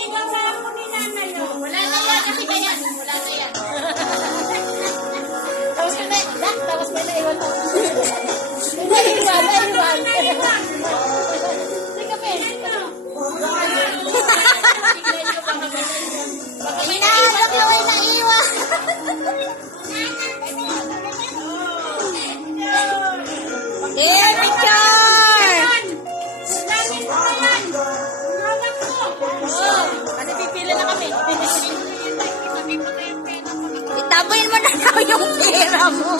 Nililigaw na ako ni nanay. Wala na yan, kasi ganyan. Wala na yan. Tapos may naiwan ako. Naiwan. Sige, Ben. Hinahawak na may naiwan. Here, picture! Kasi pipila na kami. Itaboy mo na daw yung pera mo.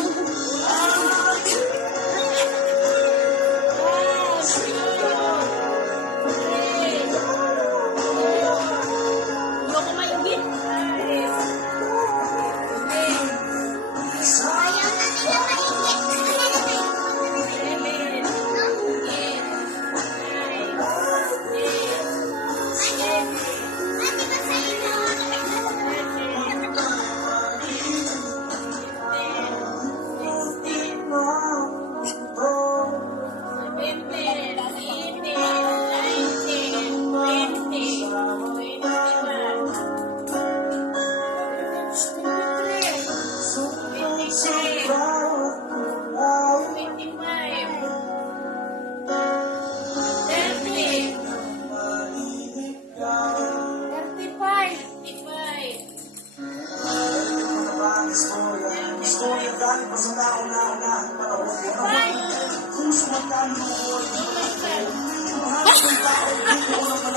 Ayoko maingit.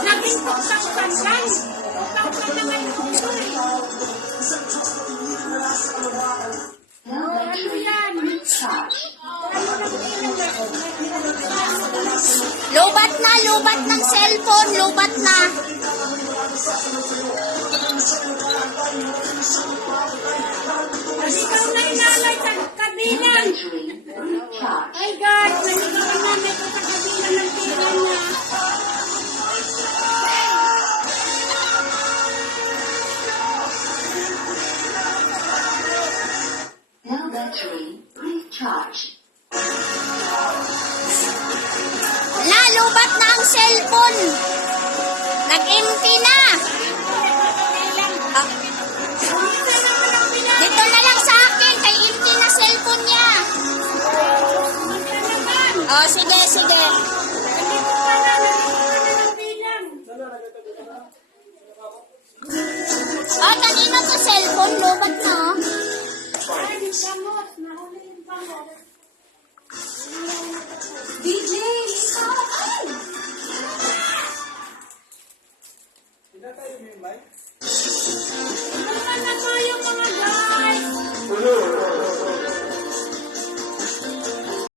Naging 2,000 lang. 2,000 naman yung ano yan? Lubat ng cellphone, lubat na. Ikaw na inalay sa kabilang. Ay God, naligaw ang nanay ko sa kabilang ng pila niya. Now battery, recharge. Lubat na ang cellphone. Nag-empty na. Dito na lang sa akin, kay empty na cellphone niya. Oh, sige, sige. Nandito ka na ng bilang. Oh, kanina to cellphone, lubat na. Oh. Ay, yung pangos. Nahuli yung pangos. DJ, stop! Ito na po yung mga